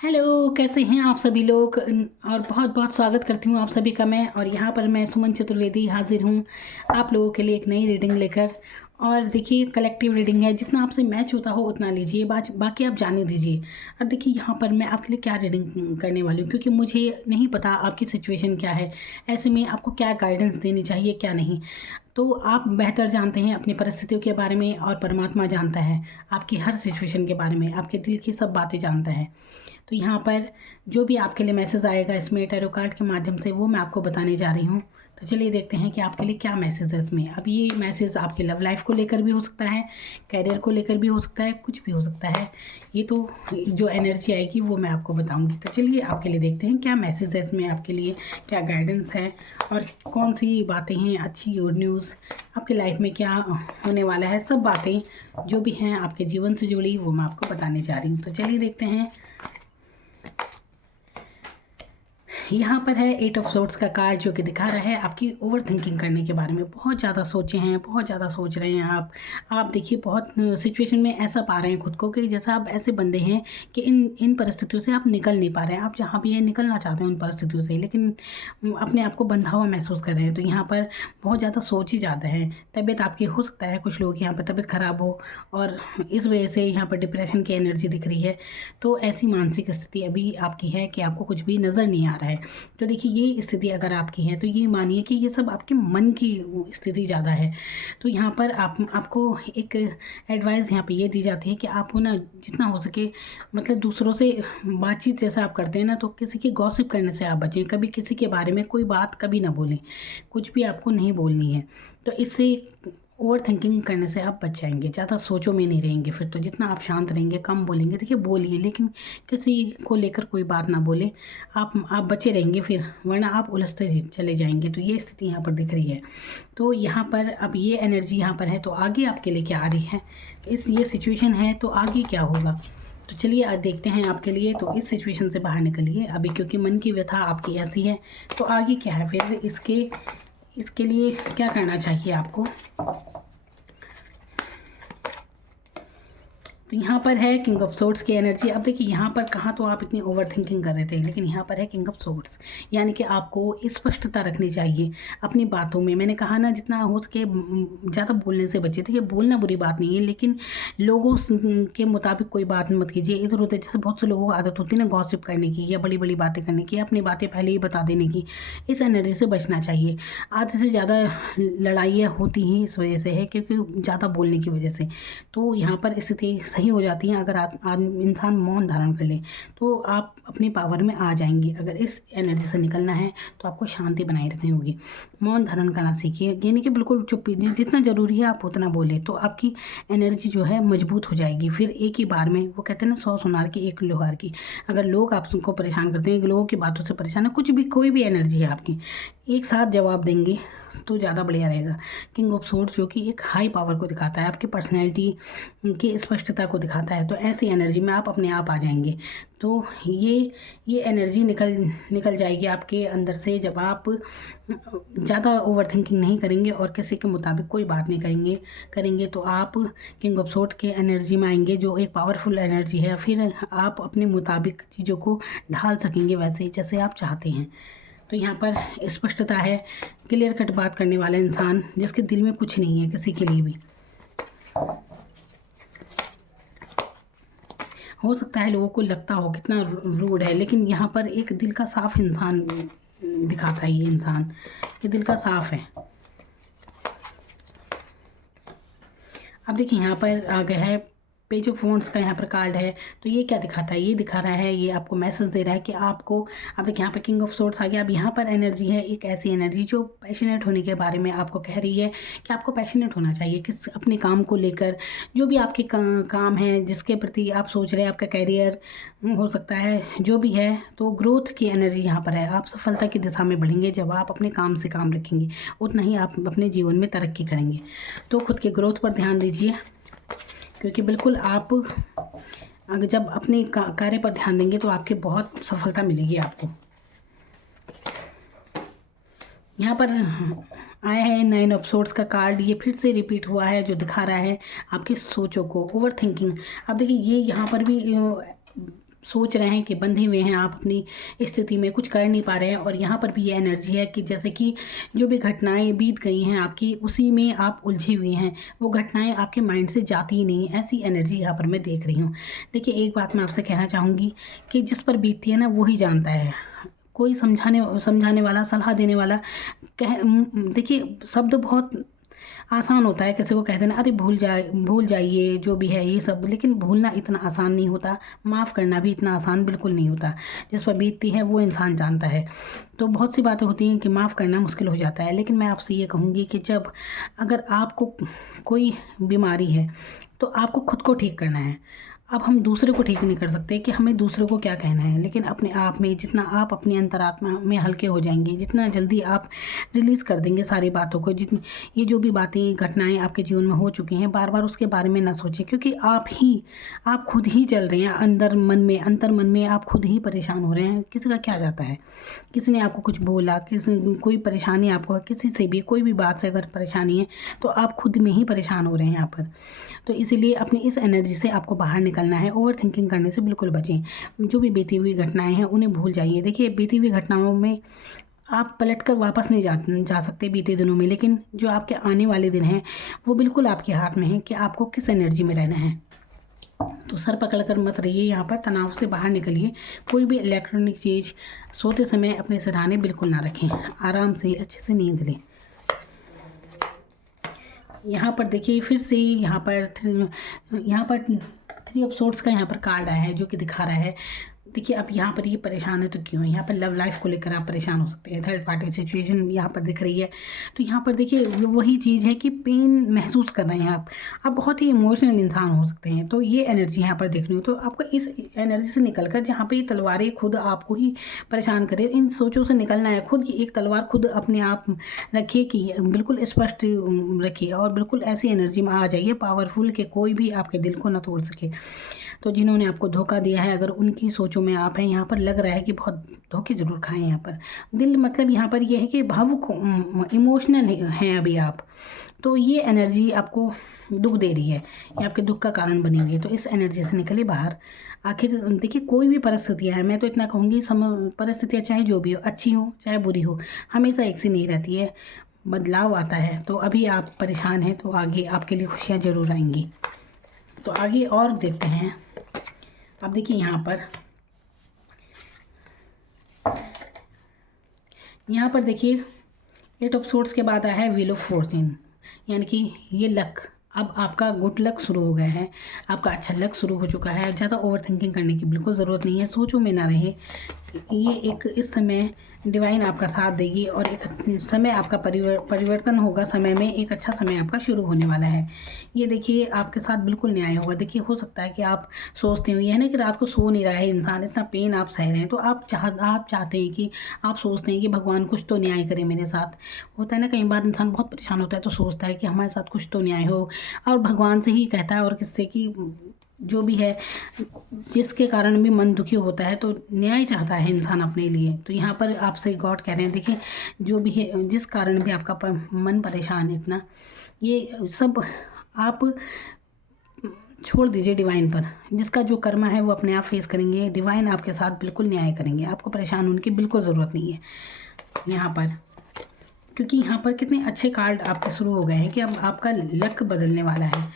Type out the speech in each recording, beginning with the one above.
Hello, कैसे हैं आप सभी लोग। और बहुत बहुत स्वागत करती हूँ आप सभी का मैं। और यहाँ पर मैं सुमन चतुर्वेदी हाजिर हूँ आप लोगों के लिए एक नई रीडिंग लेकर। और देखिए, कलेक्टिव रीडिंग है, जितना आपसे मैच होता हो उतना लीजिए, बाकी आप जाने दीजिए। और देखिए यहाँ पर मैं आपके लिए क्या रीडिंग करने वाली हूँ, क्योंकि मुझे नहीं पता आपकी सिचुएशन क्या है। ऐसे में आपको क्या गाइडेंस देनी चाहिए क्या नहीं, तो आप बेहतर जानते हैं अपनी परिस्थितियों के बारे में। और परमात्मा जानता है आपकी हर सिचुएशन के बारे में, आपके दिल की सब बातें जानता है। तो यहाँ पर जो भी आपके लिए मैसेज आएगा इसमें टैरो कार्ड के माध्यम से, वो मैं आपको बताने जा रही हूँ। तो चलिए देखते हैं कि आपके लिए क्या मैसेज है इसमें। अब ये मैसेज आपके लव लाइफ को लेकर भी हो सकता है, कैरियर को लेकर भी हो सकता है, कुछ भी हो सकता है। ये तो जो एनर्जी आएगी वो मैं आपको बताऊंगी। तो चलिए आपके लिए देखते हैं क्या मैसेज है इसमें, आपके लिए क्या गाइडेंस है और कौन सी बातें हैं अच्छी, गुड न्यूज़, आपके लाइफ में क्या होने वाला है। सब बातें जो भी हैं आपके जीवन से जुड़ी, वो मैं आपको बताने जा रही हूँ। तो चलिए देखते हैं। यहाँ पर है 8 ऑफ सोर्ड्स का कार्ड, जो कि दिखा रहा है आपकी ओवर थिंकिंग करने के बारे में। बहुत ज़्यादा सोचे हैं, बहुत ज़्यादा सोच रहे हैं आप देखिए बहुत सिचुएशन में ऐसा पा रहे हैं खुद को कि जैसा आप ऐसे बंदे हैं कि इन परिस्थितियों से आप निकल नहीं पा रहे हैं। आप जहाँ भी हैं निकलना चाहते हैं उन परिस्थितियों से, लेकिन अपने आप को बंधा हुआ महसूस कर रहे हैं। तो यहाँ पर बहुत ज़्यादा सोच ही ज़्यादा है। तबीयत आपकी, हो सकता है कुछ लोग यहाँ पर तबीयत ख़राब हो और इस वजह से यहाँ पर डिप्रेशन की एनर्जी दिख रही है। तो ऐसी मानसिक स्थिति अभी आपकी है कि आपको कुछ भी नज़र नहीं आ रहा है। तो देखिए, ये स्थिति अगर आपकी है तो ये मानिए कि ये सब आपके मन की स्थिति ज़्यादा है। तो यहाँ पर आपको एक एडवाइस यहाँ पे ये दी जाती है कि आपको ना जितना हो सके, मतलब दूसरों से बातचीत जैसा आप करते हैं ना, तो किसी की गॉसिप करने से आप बचें। कभी किसी के बारे में कोई बात कभी ना बोलें, कुछ भी आपको नहीं बोलनी है। तो इससे ओवर थिंकिंग करने से आप बच जाएंगे, ज़्यादा सोचों में नहीं रहेंगे। फिर तो जितना आप शांत रहेंगे, कम बोलेंगे। देखिए, बोलिए लेकिन किसी को लेकर कोई बात ना बोले। आप बचे रहेंगे फिर, वरना आप उलझते चले जाएंगे। तो ये स्थिति यहाँ पर दिख रही है। तो यहाँ पर अब ये एनर्जी यहाँ पर है, तो आगे आपके लिए क्या आ रही है, ये सिचुएशन है तो आगे क्या होगा। तो चलिए आज देखते हैं आपके लिए। तो इस सिचुएशन से बाहर निकलिए अभी, क्योंकि मन की व्यथा आपकी ऐसी है। तो आगे क्या है फिर, इसके लिए क्या करना चाहिए आपको। तो यहाँ पर है किंग ऑफ सोर्ड्स की एनर्जी। अब देखिए यहाँ पर कहाँ तो आप इतनी ओवर थिंकिंग कर रहे थे, लेकिन यहाँ पर है किंग ऑफ सोर्ड्स, यानी कि आपको स्पष्टता रखनी चाहिए अपनी बातों में। मैंने कहा ना, जितना हो सके ज़्यादा बोलने से बचे थे। ये बोलना बुरी बात नहीं है, लेकिन लोगों के मुताबिक कोई बात मत कीजिए इधर उधर। जैसे बहुत से लोगों को आदत होती है ना गॉसिप करने की, या बड़ी बड़ी बातें करने की, अपनी बातें पहले ही बता देने की। इस एनर्जी से बचना चाहिए। आधे से ज़्यादा लड़ाइयाँ होती ही इस वजह से है, क्योंकि ज़्यादा बोलने की वजह से। तो यहाँ पर स्थिति सही हो जाती हैं अगर इंसान मौन धारण कर ले, तो आप अपनी पावर में आ जाएंगे। अगर इस एनर्जी से निकलना है तो आपको शांति बनाए रखनी होगी। मौन धारण करना सीखिए, यानी कि बिल्कुल चुप्पी, जितना ज़रूरी है आप उतना बोले, तो आपकी एनर्जी जो है मजबूत हो जाएगी। फिर एक ही बार में, वो कहते हैं ना 100 सुनार की एक लोहार की। अगर लोग आपको परेशान करते हैं, लोगों की बातों से परेशान है, कुछ भी कोई भी एनर्जी है आपकी, एक साथ जवाब देंगे तो ज़्यादा बढ़िया रहेगा। किंग ऑफ सोर्ड्स जो कि एक हाई पावर को दिखाता है, आपकी पर्सनैलिटी की स्पष्टता को दिखाता है। तो ऐसी एनर्जी में आप अपने आप आ जाएंगे। तो ये एनर्जी निकल जाएगी आपके अंदर से, जब आप ज़्यादा ओवर थिंकिंग नहीं करेंगे और किसी के मुताबिक कोई बात नहीं करेंगे। तो आप किंग ऑफ सोर्ड्स के एनर्जी में आएंगे, जो एक पावरफुल एनर्जी है। फिर आप अपने मुताबिक चीज़ों को ढाल सकेंगे वैसे ही जैसे आप चाहते हैं। तो यहाँ पर स्पष्टता है, क्लियर कट बात करने वाला इंसान, जिसके दिल में कुछ नहीं है किसी के लिए भी। हो सकता है लोगों को लगता हो कितना रूड है, लेकिन यहाँ पर एक दिल का साफ इंसान दिखाता है। ये इंसान, ये दिल का साफ है। अब देखिए यहाँ पर आ गया है पेज ऑफ वॉन्ड्स का यहाँ पर कार्ड है। तो ये क्या दिखाता है, ये दिखा रहा है, ये आपको मैसेज दे रहा है कि आपको, अब देखिए यहाँ पर किंग ऑफ सोर्ड्स आ गया। अब यहाँ पर एनर्जी है, एक ऐसी एनर्जी जो पैशनेट होने के बारे में आपको कह रही है कि आपको पैशनेट होना चाहिए किस अपने काम को लेकर। जो भी आपके काम है, जिसके प्रति आप सोच रहे हैं, आपका कैरियर हो सकता है, जो भी है। तो ग्रोथ की एनर्जी यहाँ पर है। आप सफलता की दिशा में बढ़ेंगे जब आप अपने काम से काम रखेंगे, उतना ही आप अपने जीवन में तरक्की करेंगे। तो खुद के ग्रोथ पर ध्यान दीजिए, क्योंकि बिल्कुल आप अगर जब अपने कार्य पर ध्यान देंगे तो आपकी बहुत सफलता मिलेगी आपको। यहाँ पर आया है 9 ऑफ सोर्ड्स का कार्ड। ये फिर से रिपीट हुआ है, जो दिखा रहा है आपकी सोचों को, ओवर थिंकिंग। अब देखिए ये यहाँ पर भी सोच रहे हैं कि बंधे हुए हैं आप अपनी स्थिति में, कुछ कर नहीं पा रहे हैं। और यहाँ पर भी ये एनर्जी है कि जैसे कि जो भी घटनाएं बीत गई हैं आपकी, उसी में आप उलझे हुए हैं, वो घटनाएं आपके माइंड से जाती ही नहीं, ऐसी एनर्जी यहाँ पर मैं देख रही हूँ। देखिए, एक बात मैं आपसे कहना चाहूँगी कि जिस पर बीतती है ना, वो ही जानता है। कोई समझाने वाला, सलाह देने वाला देखिए, शब्द बहुत आसान होता है किसी को कह देना, अरे भूल जाइए जो भी है ये सब, लेकिन भूलना इतना आसान नहीं होता, माफ़ करना भी इतना आसान बिल्कुल नहीं होता। जिस पर बीतती है वो इंसान जानता है। तो बहुत सी बातें होती हैं कि माफ़ करना मुश्किल हो जाता है, लेकिन मैं आपसे ये कहूँगी कि जब अगर आपको कोई बीमारी है तो आपको खुद को ठीक करना है। अब हम दूसरे को ठीक नहीं कर सकते कि हमें दूसरे को क्या कहना है, लेकिन अपने आप में जितना आप अपनी अंतरात्मा में हल्के हो जाएंगे, जितना जल्दी आप रिलीज़ कर देंगे सारी बातों को, जितनी ये जो भी बातें घटनाएं आपके जीवन में हो चुकी हैं, बार बार उसके बारे में ना सोचें, क्योंकि आप खुद ही चल रहे हैं अंतर मन में आप खुद ही परेशान हो रहे हैं। किसी का क्या जाता है, किसी ने आपको कुछ बोला, कोई परेशानी आपको, किसी से भी कोई भी बात से अगर परेशानी है तो आप खुद में ही परेशान हो रहे हैं यहाँ पर। तो इसीलिए अपनी इस एनर्जी से आपको बाहर निकलना है। ओवर थिंकिंग करने से बिल्कुल बचें। जो भी बीती हुई घटनाएं हैं उन्हें भूल जाइए। देखिए, बीती हुई घटनाओं में आप पलट कर वापस नहीं जा सकते बीते दिनों में, लेकिन जो आपके आने वाले दिन हैं वो बिल्कुल आपके हाथ में है कि आपको किस एनर्जी में रहना है। तो सर पकड़ कर मत रहिए, यहाँ पर तनाव से बाहर निकलिए। कोई भी इलेक्ट्रॉनिक चीज़ सोते समय अपने सिरहाने बिल्कुल ना रखें। आराम से अच्छे से नींद लें। यहाँ पर देखिए, फिर से यहाँ पर 3 ऑफ सोर्ड्स का यहाँ पर कार्ड आया है, जो कि दिखा रहा है। देखिए, अब यहाँ पर ये परेशान है तो क्यों है, यहाँ पर लव लाइफ को लेकर आप परेशान हो सकते हैं। थर्ड पार्टी सिचुएशन यहाँ पर दिख रही है। तो यहाँ पर देखिए, वही चीज़ है कि पेन महसूस कर रहे हैं आप बहुत ही इमोशनल इंसान हो सकते हैं। तो ये एनर्जी यहाँ पर दिख रही हो, तो आपको इस एनर्जी से निकल कर, जहाँ पर ये तलवारें खुद आपको ही परेशान करे, इन सोचों से निकलना है। खुद की एक तलवार खुद अपने आप रखिए कि बिल्कुल स्पष्ट रखिए, और बिल्कुल ऐसी एनर्जी में आ जाइए पावरफुल कि कोई भी आपके दिल को ना तोड़ सके। तो जिन्होंने आपको धोखा दिया है, अगर उनकी सोचों में आप हैं, यहाँ पर लग रहा है कि बहुत धोखे ज़रूर खाएं। यहाँ पर दिल मतलब यहाँ पर ये है कि भावुक इमोशनल हैं अभी आप। तो ये एनर्जी आपको दुख दे रही है, ये आपके दुख का कारण बनी हुई है। तो इस एनर्जी से निकलिए बाहर। आखिर देखिए, कोई भी परिस्थितियाँ हैं, मैं तो इतना कहूँगी, परिस्थितियाँ चाहे जो भी हो, अच्छी हो चाहे बुरी हो, हमेशा एक सी नहीं रहती है, बदलाव आता है। तो अभी आप परेशान हैं, तो आगे आपके लिए खुशियाँ ज़रूर आएंगी। तो आगे और देखते हैं। अब देखिए, यहाँ पर देखिए 8 ऑफ सोर्ड्स के बाद आया है व्हील ऑफ फॉर्च्यून, यानी कि ये लक, अब आपका गुड लक शुरू हो गया है, आपका अच्छा लक शुरू हो चुका है। ज़्यादा ओवर थिंकिंग करने की बिल्कुल ज़रूरत नहीं है, सोचों में ना रहे। ये एक इस समय डिवाइन आपका साथ देगी, और एक समय आपका परिवर्तन होगा, समय में एक अच्छा समय आपका शुरू होने वाला है। ये देखिए, आपके साथ बिल्कुल न्याय होगा। देखिए, हो सकता है कि आप सोचते हो, ये है ना कि रात को सो नहीं रहा है इंसान, इतना पेन आप सह रहे हैं, तो आप चाहते हैं कि आप सोचते हैं कि भगवान कुछ तो न्याय करे मेरे साथ। होता है ना, कई बार इंसान बहुत परेशान होता है तो सोचता है कि हमारे साथ कुछ तो न्याय हो, और भगवान से ही कहता है, और किससे कि जो भी है, जिसके कारण भी मन दुखी होता है, तो न्याय चाहता है इंसान अपने लिए। तो यहाँ पर आपसे गॉड कह रहे हैं, देखिए, जो भी है, जिस कारण भी आपका मन परेशान है इतना, ये सब आप छोड़ दीजिए डिवाइन पर। जिसका जो कर्मा है वो अपने आप फेस करेंगे। डिवाइन आपके साथ बिल्कुल न्याय करेंगे, आपको परेशान होने की बिल्कुल ज़रूरत नहीं है यहाँ पर, क्योंकि यहाँ पर कितने अच्छे कार्ड आपके शुरू हो गए हैं कि अब आपका लक बदलने वाला है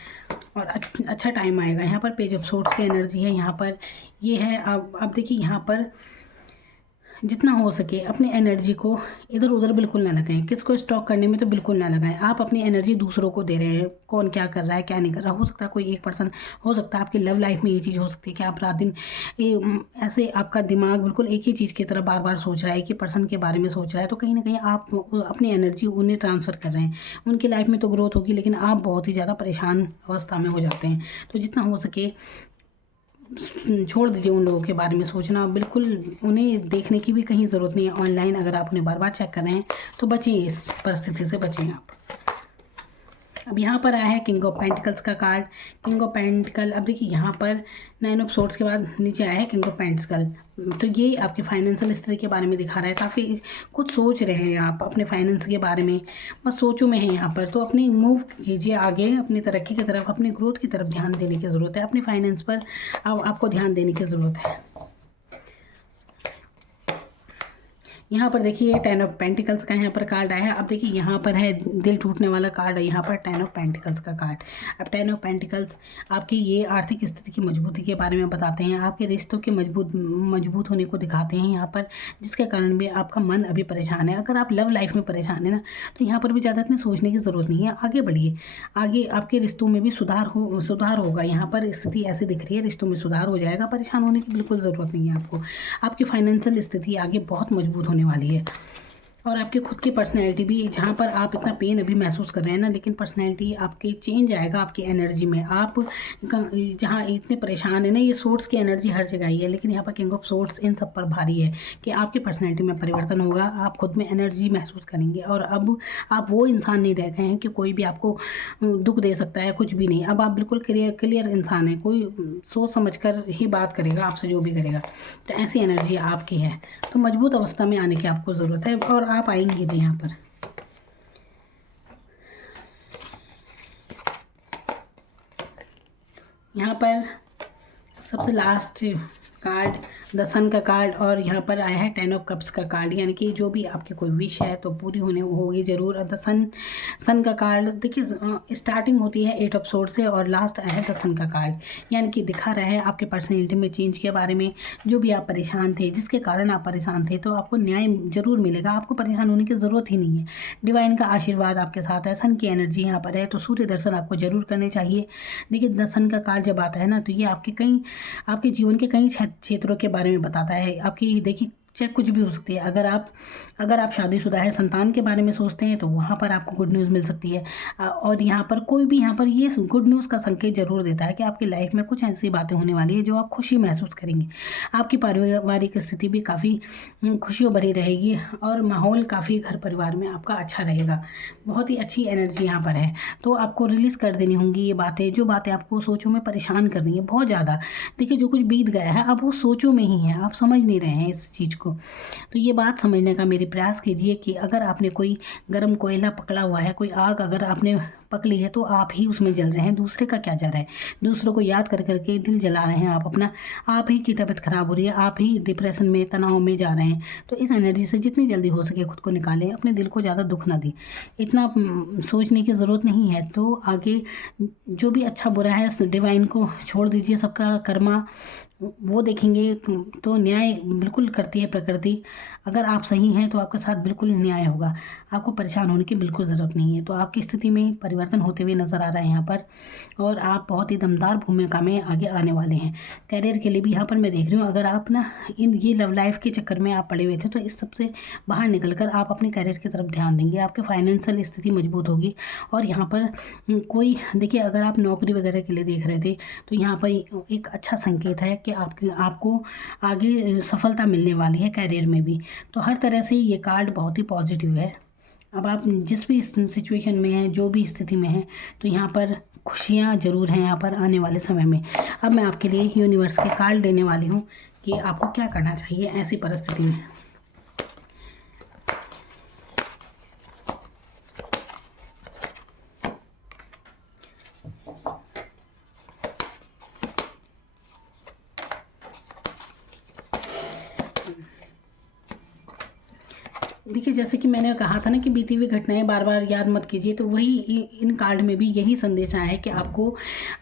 और अच्छा टाइम आएगा। यहाँ पर पेज ऑफ सोर्ड्स की एनर्जी है, यहाँ पर ये है। अब देखिए, यहाँ पर जितना हो सके अपनी एनर्जी को इधर उधर बिल्कुल ना लगाएं, किसको स्टॉक करने में तो बिल्कुल ना लगाएं। आप अपनी एनर्जी दूसरों को दे रहे हैं, कौन क्या कर रहा है क्या नहीं कर रहा। हो सकता है कोई एक पर्सन, हो सकता है आपकी लव लाइफ में ये चीज़ हो सकती है कि आप रात दिन ऐसे आपका दिमाग बिल्कुल एक ही चीज़ की तरफ बार बार सोच रहा है, कि पर्सन के बारे में सोच रहा है, तो कहीं ना कहीं आप अपनी एनर्जी उन्हें ट्रांसफ़र कर रहे हैं। उनकी लाइफ में तो ग्रोथ होगी, लेकिन आप बहुत ही ज़्यादा परेशान अवस्था में हो जाते हैं। तो जितना हो सके छोड़ दीजिए उन लोगों के बारे में सोचना, बिल्कुल उन्हें देखने की भी कहीं ज़रूरत नहीं है। ऑनलाइन अगर आप उन्हें बार बार चेक कर रहे हैं तो बचें, इस परिस्थिति से बचें आप। अब यहाँ पर आया है किंग ऑफ पेंटिकल्स का कार्ड। किंग ऑफ पेंटिकल, अब देखिए यहाँ पर 9 ऑफ सोर्ड्स के बाद नीचे आया है किंग ऑफ पेंटिकल। तो ये आपके फाइनेंशियल स्थिति के बारे में दिखा रहा है। काफ़ी कुछ सोच रहे हैं आप अपने फाइनेंस के बारे में, बस सोचों में है यहाँ पर। तो अपनी मूव कीजिए आगे, अपनी तरक्की की तरफ, अपनी ग्रोथ की तरफ ध्यान देने की ज़रूरत है। अपने फाइनेंस पर अब आपको ध्यान देने की ज़रूरत है। यहाँ पर देखिए 10 ऑफ पेंटिकल्स का यहाँ पर कार्ड आया है। अब देखिए यहाँ पर है दिल टूटने वाला कार्ड है, यहाँ पर 10 ऑफ पेंटिकल्स का कार्ड। अब 10 ऑफ पेंटिकल्स आपकी ये आर्थिक स्थिति की मजबूती के बारे में बताते हैं, आपके रिश्तों के मजबूत होने को दिखाते हैं यहाँ पर, जिसके कारण भी आपका मन अभी परेशान है। अगर आप लव लाइफ में परेशान है ना, तो यहाँ पर भी ज़्यादा इतनी सोचने की ज़रूरत नहीं है, आगे बढ़िए। आगे आपके रिश्तों में भी सुधार होगा। यहाँ पर स्थिति ऐसी दिख रही है, रिश्तों में सुधार हो जाएगा, परेशान होने की बिल्कुल ज़रूरत नहीं है आपको। आपकी फाइनेंशियल स्थिति आगे बहुत मजबूत होने वाली है। और आपकी खुद की पर्सनैलिटी भी, जहाँ पर आप इतना पेन अभी महसूस कर रहे हैं ना, लेकिन पर्सनैलिटी आपकी चेंज आएगा आपकी एनर्जी में। आप जहाँ इतने परेशान है ना, ये सोर्स की एनर्जी हर जगह ही है, लेकिन यहाँ पर किंग ऑफ सोर्स इन सब पर भारी है कि आपकी पर्सनैलिटी में परिवर्तन होगा, आप खुद में एनर्जी महसूस करेंगे। और अब आप वो इंसान नहीं रह गए हैं कि कोई भी आपको दुख दे सकता है, कुछ भी नहीं। अब आप बिल्कुल क्लियर इंसान है, कोई सोच समझ कर ही बात करेगा आपसे, जो भी करेगा। तो ऐसी एनर्जी आपकी है, तो मजबूत अवस्था में आने की आपको ज़रूरत है, और आप आएंगे भी। यहाँ पर सबसे लास्ट कार्ड द सन का कार्ड, और यहाँ पर आया है 10 ऑफ कप्स का कार्ड, यानी कि जो भी आपकी कोई विश है तो पूरी होने होगी ज़रूर। द सन का कार्ड देखिए, स्टार्टिंग होती है 8 ऑफ सोर्ड से और लास्ट आया है द सन का कार्ड, यानी कि दिखा रहा है आपके पर्सनैलिटी में चेंज के बारे में। जो भी आप परेशान थे, जिसके कारण आप परेशान थे, तो आपको न्याय जरूर मिलेगा, आपको परेशान होने की ज़रूरत ही नहीं है। डिवाइन का आशीर्वाद आपके साथ है, सन की एनर्जी यहाँ पर है, तो सूर्य दर्शन आपको जरूर करने चाहिए। देखिए द सन का कार्ड जब आता है ना, तो ये आपके जीवन के कई क्षेत्रों के बारे में बताता है। आपकी देखिए चाहे कुछ भी हो सकती है, अगर आप शादीशुदा है, संतान के बारे में सोचते हैं, तो वहाँ पर आपको गुड न्यूज़ मिल सकती है। और यहाँ पर कोई भी यहाँ पर ये गुड न्यूज़ का संकेत जरूर देता है कि आपकी लाइफ में कुछ ऐसी बातें होने वाली है जो आप खुशी महसूस करेंगे। आपकी पारिवारिक स्थिति भी काफ़ी खुशियों भरी रहेगी, और माहौल काफ़ी घर परिवार में आपका अच्छा रहेगा। बहुत ही अच्छी एनर्जी यहाँ पर है, तो आपको रिलीज़ कर देनी होंगी ये बातें, जो बातें आपको सोचों में परेशान कर रही हैं बहुत ज़्यादा। देखिए जो कुछ बीत गया है, अब वो सोचों में ही है, आप समझ नहीं रहे हैं इस चीज़ को। तो ये बात समझने का मेरे प्रयास कीजिए कि अगर आपने कोई गर्म कोयला पकड़ा हुआ है, कोई आग अगर आपने पक ली है, तो आप ही उसमें जल रहे हैं, दूसरे का क्या जा रहा है। दूसरों को याद कर करके दिल जला रहे हैं आप अपना, आप ही की तबीयत खराब हो रही है, आप ही डिप्रेशन में, तनाव में जा रहे हैं। तो इस एनर्जी से जितनी जल्दी हो सके खुद को निकालें, अपने दिल को ज़्यादा दुख ना दें, इतना सोचने की ज़रूरत नहीं है। तो आगे जो भी अच्छा बुरा है डिवाइन को छोड़ दीजिए, सबका कर्मा वो देखेंगे। तो न्याय बिल्कुल करती है प्रकृति, अगर आप सही हैं तो आपके साथ बिल्कुल न्याय होगा, आपको परेशान होने की बिल्कुल ज़रूरत नहीं है। तो आपकी स्थिति में परिवर्तन होते हुए नज़र आ रहा है यहाँ पर, और आप बहुत ही दमदार भूमिका में आगे आने वाले हैं। करियर के लिए भी यहाँ पर मैं देख रही हूँ, अगर आप ना ये लव लाइफ के चक्कर में आप पड़े हुए थे, तो इस सबसे बाहर निकल कर आप अपने करियर की तरफ ध्यान देंगे, आपकी फाइनेंशियल स्थिति मजबूत होगी। और यहाँ पर कोई देखिए, अगर आप नौकरी वगैरह के लिए देख रहे थे, तो यहाँ पर एक अच्छा संकेत है कि आपको आगे सफलता मिलने वाली है करियर में भी। तो हर तरह से ये कार्ड बहुत ही पॉजिटिव है। अब आप जिस भी सिचुएशन में हैं, जो भी स्थिति में हैं, तो यहाँ पर खुशियाँ ज़रूर हैं यहाँ पर आने वाले समय में। अब मैं आपके लिए यूनिवर्स के कार्ड लेने वाली हूँ कि आपको क्या करना चाहिए ऐसी परिस्थिति में। देखिए जैसे कि मैंने कहा था ना कि बीती हुई घटनाएं बार बार याद मत कीजिए, तो वही इन कार्ड में भी यही संदेश आया है कि आपको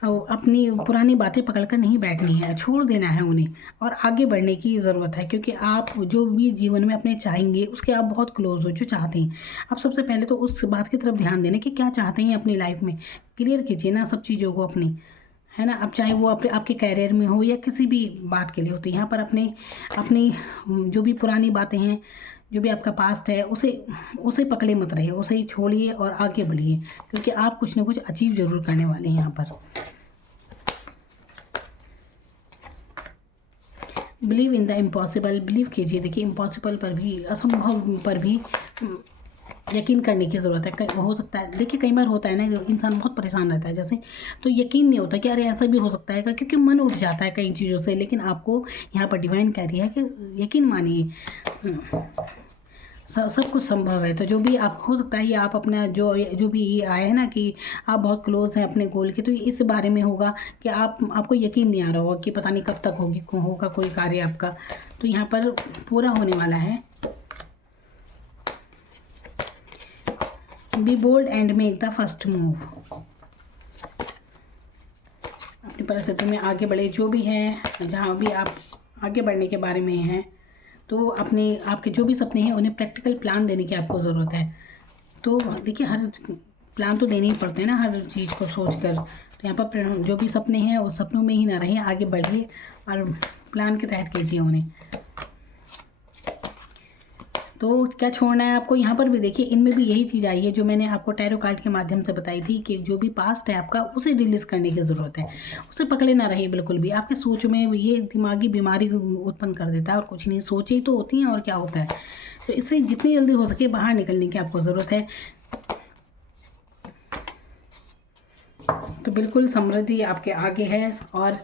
अपनी पुरानी बातें पकड़कर नहीं बैठनी है, छोड़ देना है उन्हें, और आगे बढ़ने की ज़रूरत है। क्योंकि आप जो भी जीवन में अपने चाहेंगे, उसके आप बहुत क्लोज हो, जो चाहते हैं। आप सबसे पहले तो उस बात की तरफ ध्यान देना कि क्या चाहते हैं अपनी लाइफ में, क्लियर कीजिए ना सब चीज़ों को अपनी, है ना। अब चाहे वो आपके कैरियर में हो या किसी भी बात के लिए होती है, यहाँ पर अपनी जो भी पुरानी बातें हैं, जो भी आपका पास्ट है, उसे पकड़े मत रहिए, उसे ही छोड़िए और आगे बढ़िए, क्योंकि आप कुछ ना कुछ अचीव जरूर करने वाले हैं यहाँ पर। Believe in the impossible, believe कीजिए। देखिए इम्पॉसिबल पर भी, असंभव पर भी यकीन करने की ज़रूरत है। हो सकता है, देखिए कई बार होता है ना, इंसान बहुत परेशान रहता है जैसे, तो यकीन नहीं होता कि अरे ऐसा भी हो सकता है, क्योंकि मन उठ जाता है कई चीज़ों से। लेकिन आपको यहाँ पर डिवाइन कह रही है कि यकीन मानिए, सब कुछ संभव है। तो जो भी आप हो सकता है, ये आप अपना जो भी ये आया है ना कि आप बहुत क्लोज हैं अपने गोल के, तो इस बारे में होगा कि आपको यकीन नहीं आ रहा होगा कि पता नहीं कब तक होगा कोई कार्य आपका, तो यहाँ पर पूरा होने वाला है। Be bold and make the first move. अपनी परिस्थिति में आगे बढ़े, जो भी है, जहाँ भी आप आगे बढ़ने के बारे में हैं, तो आपके जो भी सपने हैं उन्हें प्रैक्टिकल प्लान देने की आपको ज़रूरत है। तो देखिए, हर प्लान तो देने ही पड़ते हैं ना, हर चीज़ को सोचकर। तो यहाँ पर जो भी सपने हैं उस सपनों में ही ना रहिए, आगे बढ़िए और प्लान के तहत कीजिए उन्हें। तो क्या छोड़ना है आपको, यहाँ पर भी देखिए, इनमें भी यही चीज़ आई है जो मैंने आपको टैरो कार्ड के माध्यम से बताई थी कि जो भी पास्ट है आपका, उसे रिलीज़ करने की ज़रूरत है। उसे पकड़े ना रहिए बिल्कुल भी। आपके सोच में ये दिमागी बीमारी उत्पन्न कर देता है और कुछ नहीं। सोचें तो होती हैं और क्या होता है। तो इससे जितनी जल्दी हो सके बाहर निकलने की आपको ज़रूरत है। तो बिल्कुल समृद्धि आपके आगे है, और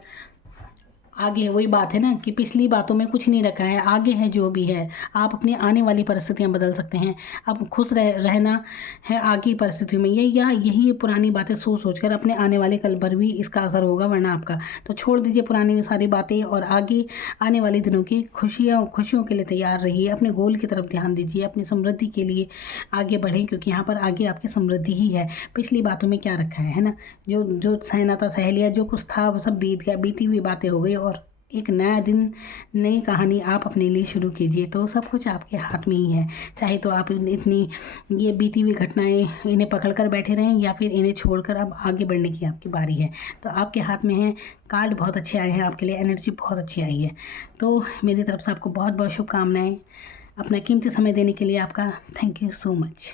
आगे वही बात है ना कि पिछली बातों में कुछ नहीं रखा है, आगे है जो भी है। आप अपनी आने वाली परिस्थितियां बदल सकते हैं। अब खुश रहना है आगे परिस्थितियों में, यही पुरानी बातें सोच कर अपने आने वाले कल पर भी इसका असर होगा, वरना आपका। तो छोड़ दीजिए पुरानी सारी बातें और आगे आने वाले दिनों की खुशियों के लिए तैयार रहिए। अपने गोल की तरफ ध्यान दीजिए, अपनी समृद्धि के लिए आगे बढ़ें, क्योंकि यहाँ पर आगे आपकी समृद्धि ही है। पिछली बातों में क्या रखा है ना। जो सहना था सह लिया, जो कुछ था वो सब बीत गया, बीती हुई बातें हो गई, और एक नया दिन, नई कहानी आप अपने लिए शुरू कीजिए। तो सब कुछ आपके हाथ में ही है। चाहे तो आप इतनी ये बीती हुई घटनाएं इन्हें पकड़ कर बैठे रहें, या फिर इन्हें छोड़कर अब आगे बढ़ने की आपकी बारी है। तो आपके हाथ में है। कार्ड बहुत अच्छे आए हैं आपके लिए, एनर्जी बहुत अच्छी आई है। तो मेरी तरफ से आपको बहुत बहुत शुभकामनाएं। अपना कीमती समय देने के लिए आपका थैंक यू सो मच।